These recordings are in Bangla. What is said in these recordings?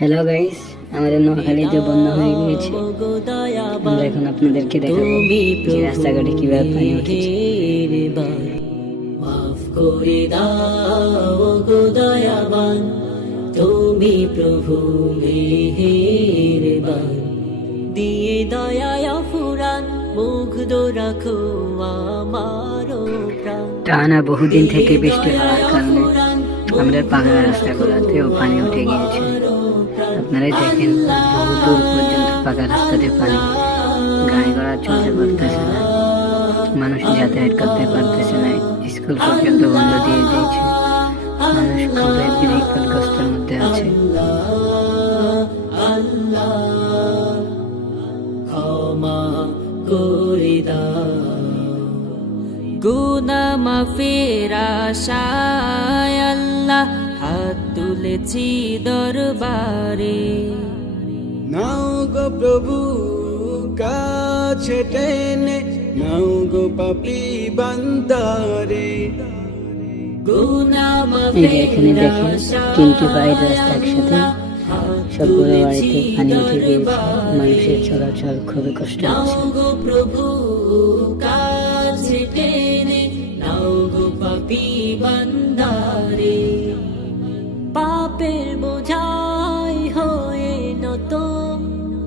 হ্যালো গাইস আমাদের নোয়াখালীতে বন্যা হয়ে গিয়েছে আমরা এখন আপনাদেরকে দেখাবো যে রাস্তাঘাটে কীভাবে পানি উঠেছে। করে দাও গো দয়াবান তুমি প্রভু মেহেরবান। দিয়ে দয়ায় ফুরান মুগ্ধ রাখো প্রাণ। টানা বহুদিন থেকে বৃষ্টি হওয়ার কারণে আমাদের পাকা রাস্তাগুলোতেও পানি উঠে গিয়েছে। আপনারাই দেখেন বহু দূর পর্যন্ত পাকা রাস্তাতে পানি গাড়ি ঘোড়া চলতে পারতেছে না। মানুষ যাতায়াত করতে পারতেছে না। স্কুল পর্যন্ত বন্ধ দিয়ে দিয়েছে। মানুষ খুবই বিপদগ্রস্তের মধ্যে আছে। গুনা মাফের আল্লাহ হাত তুলেছি দরবারে। নাও গো প্রভু কাছে টেনে নাও গো পাপি বান্দারে। এখানে দেখেন তিনটি বাইরের রাস্তা একসাথে সবগুলো বাড়িতে পানি উঠে গিয়েছে মানুষের চলাচল খুবই কষ্ট হচ্ছে। গো প্রভু কাছে টেনে নাও গো পাপি বান্দারে। পাপের বোঝাই হয়ে নত।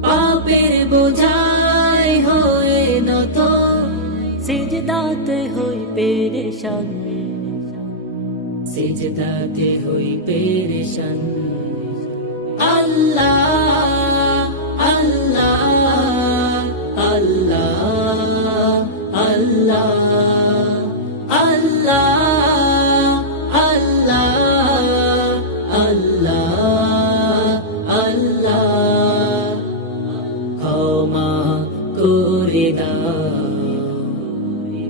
পাপের বোঝাই হয়ে নত। সিজদাতে হই পেরেশান। সিজদাতে হই পেরেশান। আল্লাহ করে দাও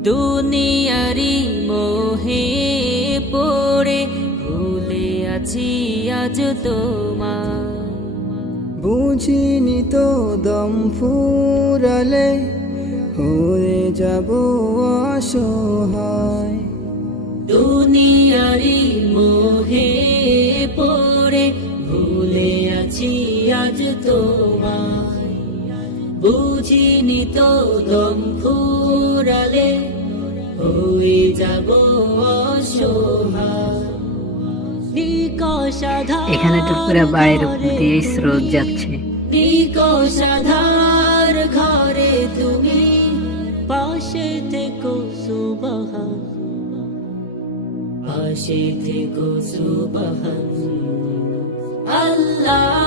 দুনিয়ারি মোহে পড়ে ভুলে আছি আজ তোমার বুঝিনি তো দম ফুরালে হয়ে যাব অসহায়। দুনিয়ারি মোহে পড়ে ভুলে আছি আজ তোমায়। বুঝিনি তো দম ফুরালে হয়ে যাব এখানে পুরো বাড়ির উপর দিয়ে স্রোত যাচ্ছে। নিকষাধার ঘরে তুমি পাশে থেকো সুবহান। পাশে থেকো সুবহান। আল্লাহ